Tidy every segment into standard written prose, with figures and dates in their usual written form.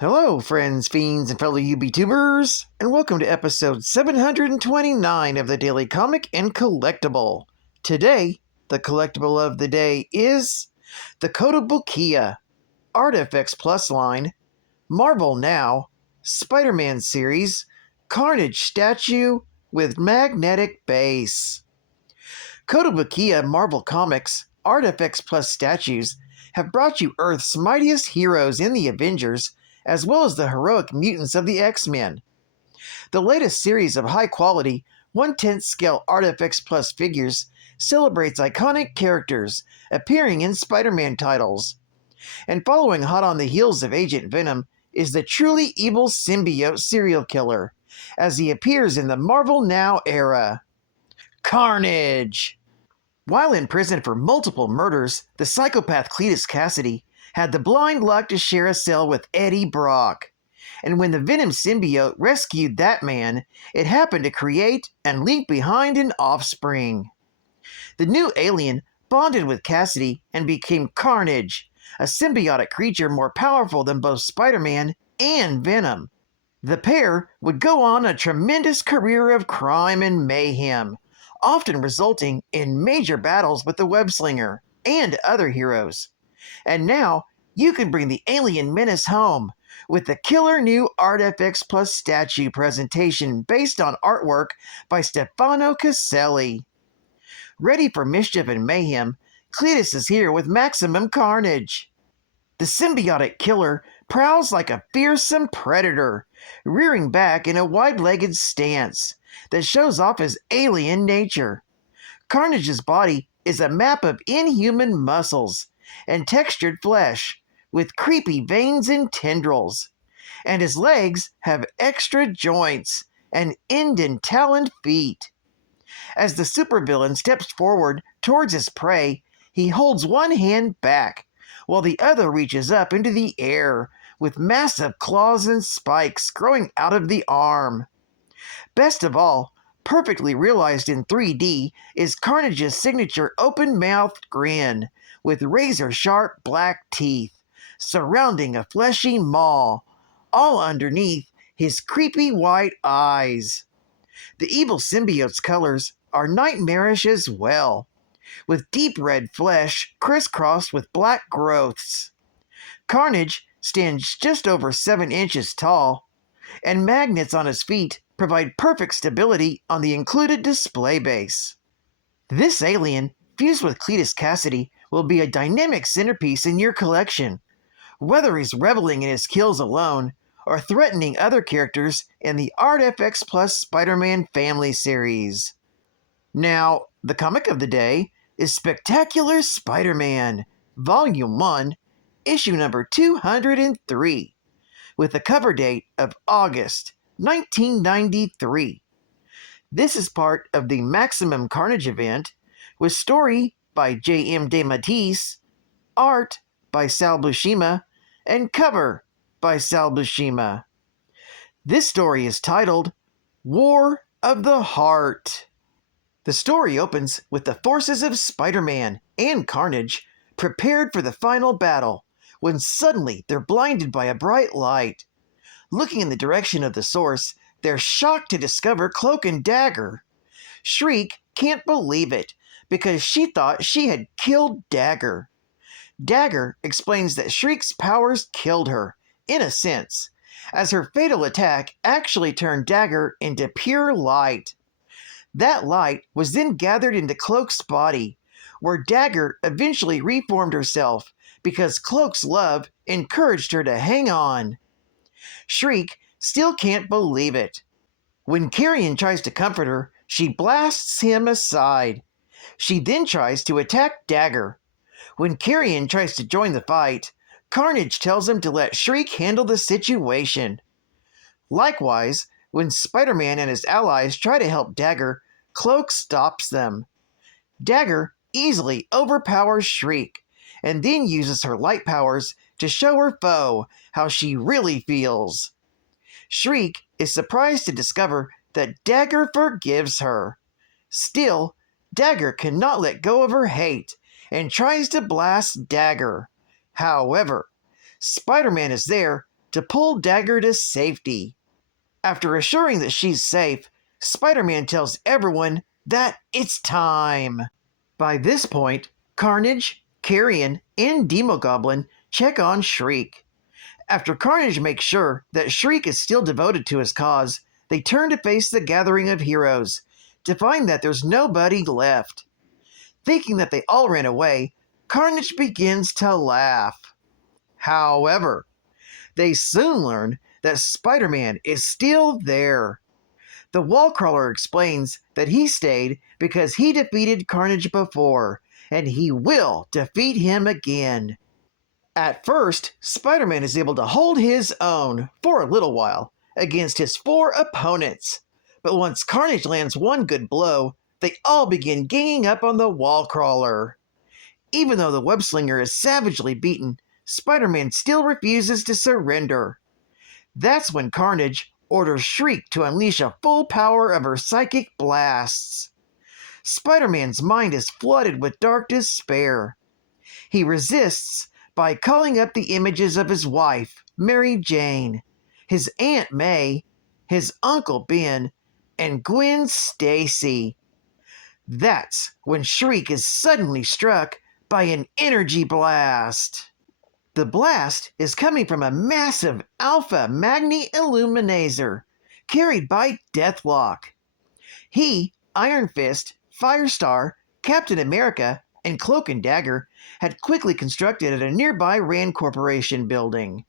Hello, friends, fiends, and fellow UBTubers, and welcome to episode 729 of the Daily Comic and Collectible. Today, the collectible of the day is the Kotobukiya Artfx Plus line, Marvel Now, Spider-Man series, Carnage statue with magnetic base. Kotobukiya Marvel Comics Artfx Plus statues have brought you Earth's mightiest heroes in the Avengers, as well as the heroic mutants of the X-Men. The latest series of high-quality, 1/10 scale Artfx Plus figures celebrates iconic characters appearing in Spider-Man titles. And following hot on the heels of Agent Venom is the truly evil symbiote serial killer, as he appears in the Marvel Now era. Carnage! While in prison for multiple murders, the psychopath Cletus Cassidy had the blind luck to share a cell with Eddie Brock. And when the Venom symbiote rescued that man, it happened to create and leave behind an offspring. The new alien bonded with Cassidy and became Carnage, a symbiotic creature more powerful than both Spider-Man and Venom. The pair would go on a tremendous career of crime and mayhem, often resulting in major battles with the Webslinger and other heroes. And now, you can bring the alien menace home with the killer new Artfx Plus statue presentation based on artwork by Stefano Caselli. Ready for mischief and mayhem, Cletus is here with maximum carnage. The symbiotic killer prowls like a fearsome predator, rearing back in a wide-legged stance that shows off his alien nature. Carnage's body is a map of inhuman muscles and textured flesh, with creepy veins and tendrils. And his legs have extra joints and end-and-taloned feet. As the supervillain steps forward towards his prey, he holds one hand back, while the other reaches up into the air, with massive claws and spikes growing out of the arm. Best of all, perfectly realized in 3D, is Carnage's signature open-mouthed grin, with razor-sharp black teeth, surrounding a fleshy maw, all underneath his creepy white eyes. The evil symbiote's colors are nightmarish as well, with deep red flesh crisscrossed with black growths. Carnage stands just over 7 inches tall, and magnets on his feet provide perfect stability on the included display base. This alien, fused with Cletus Cassidy, will be a dynamic centerpiece in your collection, whether he's reveling in his kills alone or threatening other characters in the Artfx Plus Spider-Man family series. Now, the comic of the day is Spectacular Spider-Man, Volume 1, issue number 203, with a cover date of August 1993. This is part of the Maximum Carnage event, with story by J.M. DeMatteis, art by Sal Buscema, and cover by Sal Buscema. This story is titled War of the Heart. The story opens with the forces of Spider-Man and Carnage prepared for the final battle, when suddenly they're blinded by a bright light. Looking in the direction of the source, they're shocked to discover Cloak and Dagger. Shriek can't believe it, because she thought she had killed Dagger. Dagger explains that Shriek's powers killed her, in a sense, as her fatal attack actually turned Dagger into pure light. That light was then gathered into Cloak's body, where Dagger eventually reformed herself because Cloak's love encouraged her to hang on. Shriek still can't believe it. When Carrion tries to comfort her, she blasts him aside. She then tries to attack Dagger. When Carrion tries to join the fight, Carnage tells him to let Shriek handle the situation. Likewise, when Spider-Man and his allies try to help Dagger, Cloak stops them. Dagger easily overpowers Shriek, and then uses her light powers to show her foe how she really feels. Shriek is surprised to discover that Dagger forgives her. Still, Dagger cannot let go of her hate, and tries to blast Dagger. However, Spider-Man is there to pull Dagger to safety. After assuring that she's safe, Spider-Man tells everyone that it's time. By this point, Carnage, Carrion, and Demogoblin check on Shriek. After Carnage makes sure that Shriek is still devoted to his cause, they turn to face the gathering of heroes, to find that there's nobody left. Thinking that they all ran away, Carnage begins to laugh. However, they soon learn that Spider-Man is still there. The Wallcrawler explains that he stayed because he defeated Carnage before, and he will defeat him again. At first, Spider-Man is able to hold his own for a little while against his 4 opponents. But once Carnage lands one good blow, they all begin ganging up on the Wallcrawler. Even though the Webslinger is savagely beaten, Spider-Man still refuses to surrender. That's when Carnage orders Shriek to unleash a full power of her psychic blasts. Spider-Man's mind is flooded with dark despair. He resists by calling up the images of his wife, Mary Jane, his Aunt May, his Uncle Ben, and Gwen Stacy. That's when Shriek is suddenly struck by an energy blast. The blast is coming from a massive Alpha Magni Illuminator carried by Deathlock. He, Iron Fist, Firestar, Captain America, and Cloak and Dagger had quickly constructed at a nearby Rand Corporation building.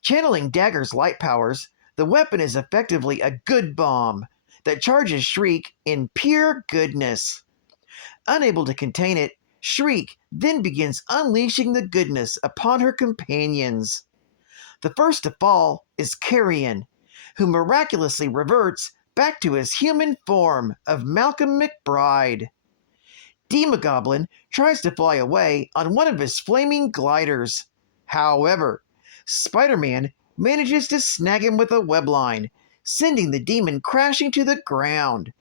Channeling Dagger's light powers, the weapon is effectively a good bomb that charges Shriek in pure goodness. Unable to contain it, Shriek then begins unleashing the goodness upon her companions. The first to fall is Carrion, who miraculously reverts back to his human form of Malcolm McBride. Demogoblin tries to fly away on one of his flaming gliders. However, Spider-Man manages to snag him with a webline, sending the demon crashing to the ground.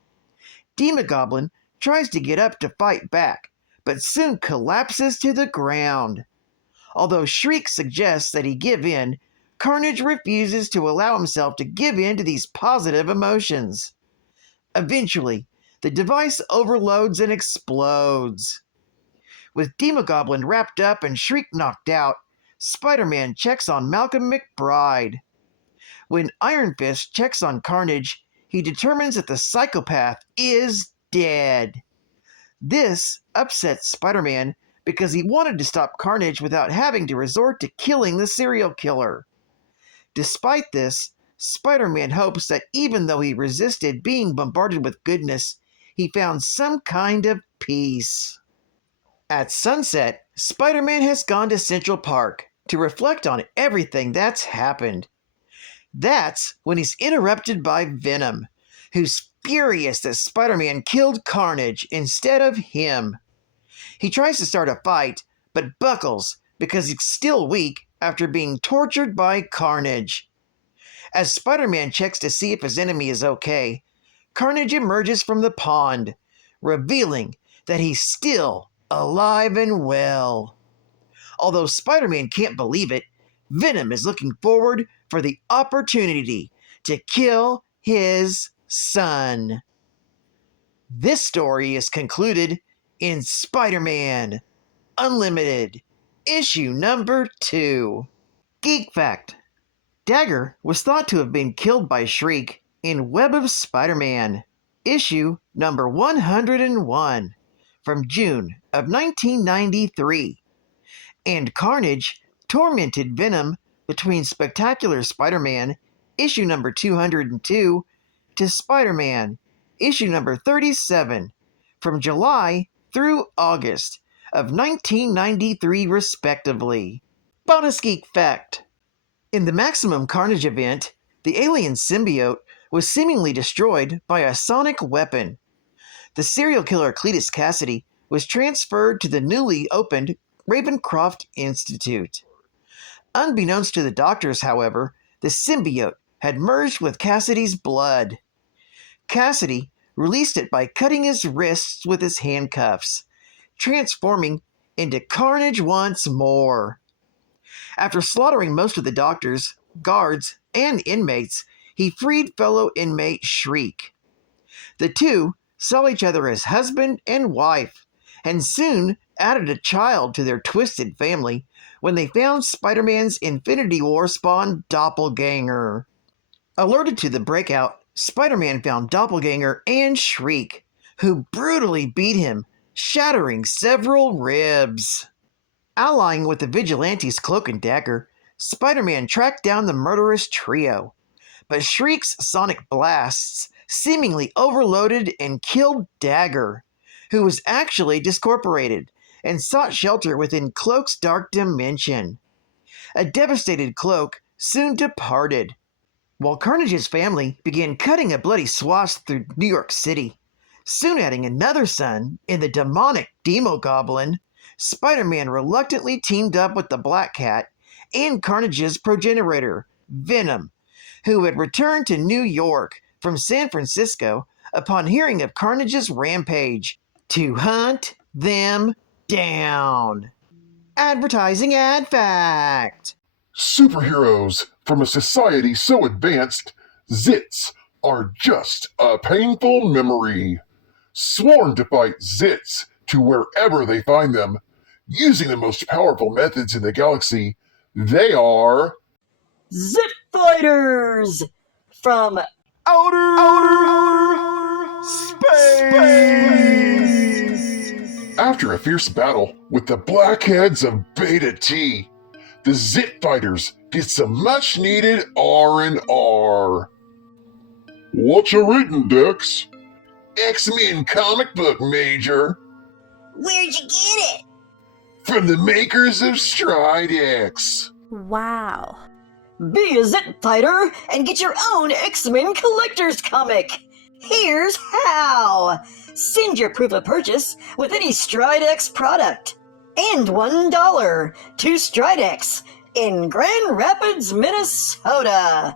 Demogoblin tries to get up to fight back, but soon collapses to the ground. Although Shriek suggests that he give in, Carnage refuses to allow himself to give in to these positive emotions. Eventually, the device overloads and explodes. With Demogoblin wrapped up and Shriek knocked out, Spider-Man checks on Malcolm McBride. When Iron Fist checks on Carnage, he determines that the psychopath is dead. This upsets Spider-Man because he wanted to stop Carnage without having to resort to killing the serial killer. Despite this, Spider-Man hopes that even though he resisted being bombarded with goodness, he found some kind of peace. At sunset, Spider-Man has gone to Central Park to reflect on everything that's happened. That's when he's interrupted by Venom, who's furious that Spider-Man killed Carnage instead of him. He tries to start a fight, but buckles because he's still weak after being tortured by Carnage. As Spider-Man checks to see if his enemy is okay, Carnage emerges from the pond, revealing that he's still alive and well. Although Spider-Man can't believe it, Venom is looking forward for the opportunity to kill his son. This story is concluded in Spider-Man Unlimited, issue number 2. Geek Fact: Dagger was thought to have been killed by Shriek in Web of Spider-Man, issue number 101, from June of 1993. And Carnage tormented Venom between Spectacular Spider-Man, issue number 202, to Spider-Man, issue number 37, from July through August of 1993 respectively. Bonus Geek Fact: in the Maximum Carnage event, the alien symbiote was seemingly destroyed by a sonic weapon. The serial killer Cletus Cassidy was transferred to the newly opened Ravencroft Institute. Unbeknownst to the doctors, however, the symbiote had merged with Cassidy's blood. Cassidy released it by cutting his wrists with his handcuffs, transforming into Carnage once more. After slaughtering most of the doctors, guards, and inmates, he freed fellow inmate Shriek. The two saw each other as husband and wife, and soon added a child to their twisted family when they found Spider-Man's Infinity War spawn doppelganger. Alerted to the breakout, Spider-Man found Doppelganger and Shriek, who brutally beat him, shattering several ribs. Allying with the Vigilante's cloak and dagger, Spider-Man tracked down the murderous trio, but Shriek's sonic blasts seemingly overloaded and killed Dagger, who was actually discorporated and sought shelter within Cloak's dark dimension. A devastated Cloak soon departed, while Carnage's family began cutting a bloody swath through New York City. Soon adding another son in the demonic Demogoblin, Spider-Man reluctantly teamed up with the Black Cat and Carnage's progenitor, Venom, who had returned to New York from San Francisco upon hearing of Carnage's rampage to hunt them down. Advertising ad fact. Superheroes from a society so advanced, zits are just a painful memory. Sworn to fight zits to wherever they find them, using the most powerful methods in the galaxy, they are Zit Fighters from outer space. After a fierce battle with the Blackheads of Beta T, the Zit Fighters get some much-needed R&R. What you reading, Dex? X-Men comic book, Major. Where'd you get it? From the makers of Stridex. Wow. Be a Zit Fighter and get your own X-Men Collector's comic. Here's how. Send your proof of purchase with any Stridex product. And $1 to Stridex in Grand Rapids, Minnesota.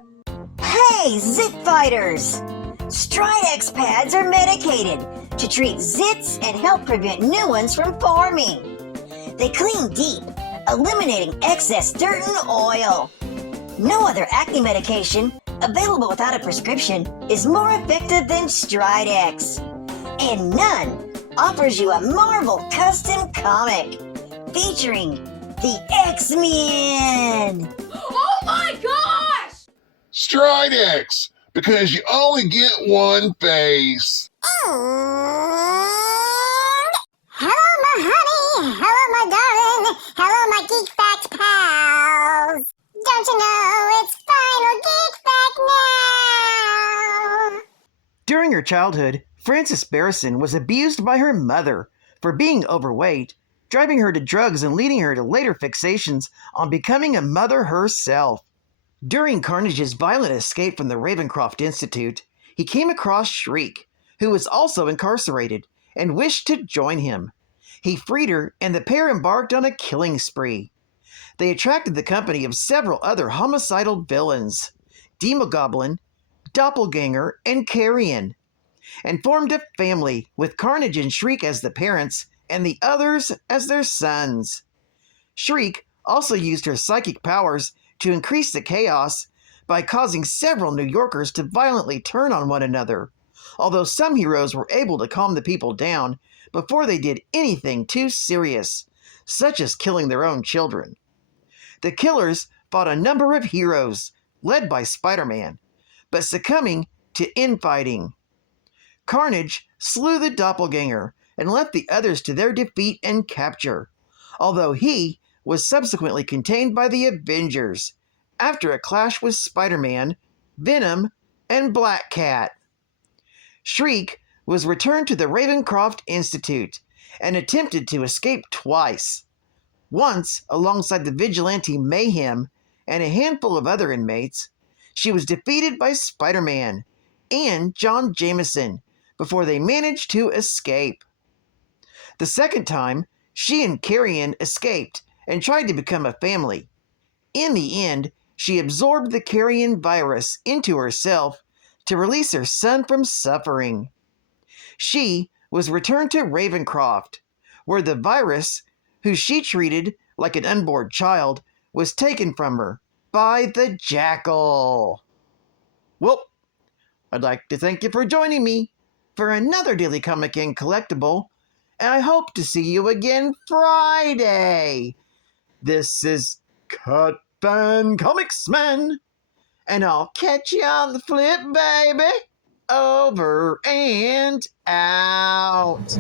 Hey, Zit Fighters! Stridex pads are medicated to treat zits and help prevent new ones from forming. They clean deep, eliminating excess dirt and oil. No other acne medication available without a prescription is more effective than Stridex. And none offers you a Marvel custom comic featuring the X-Men. Oh my gosh! Stridex, because you only get one face. Hello, my honey. Hello, my darling. Hello, my Geek Fact pals. Don't you know it's Final Geek Fact now? During her childhood, Frances Barrison was abused by her mother for being overweight, driving her to drugs and leading her to later fixations on becoming a mother herself. During Carnage's violent escape from the Ravencroft Institute, he came across Shriek, who was also incarcerated, and wished to join him. He freed her, and the pair embarked on a killing spree. They attracted the company of several other homicidal villains, Demogoblin, Doppelganger, and Carrion, and formed a family with Carnage and Shriek as the parents and the others as their sons. Shriek also used her psychic powers to increase the chaos by causing several New Yorkers to violently turn on one another, although some heroes were able to calm the people down before they did anything too serious, such as killing their own children. The killers fought a number of heroes, led by Spider-Man, but succumbing to infighting. Carnage slew the doppelganger and left the others to their defeat and capture, although he was subsequently contained by the Avengers after a clash with Spider-Man, Venom, and Black Cat. Shriek was returned to the Ravencroft Institute and attempted to escape twice. Once, alongside the vigilante Mayhem and a handful of other inmates, she was defeated by Spider-Man and John Jameson before they managed to escape. The second time, she and Carrion escaped and tried to become a family. In the end, she absorbed the Carrion virus into herself to release her son from suffering. She was returned to Ravencroft, where the virus, who she treated like an unborn child, was taken from her, by the Jackal. Well, I'd like to thank you for joining me for another Daily Comic and Collectible, and I hope to see you again Friday. This is Cut Fan Comics Man, and I'll catch you on the flip, baby. Over and out.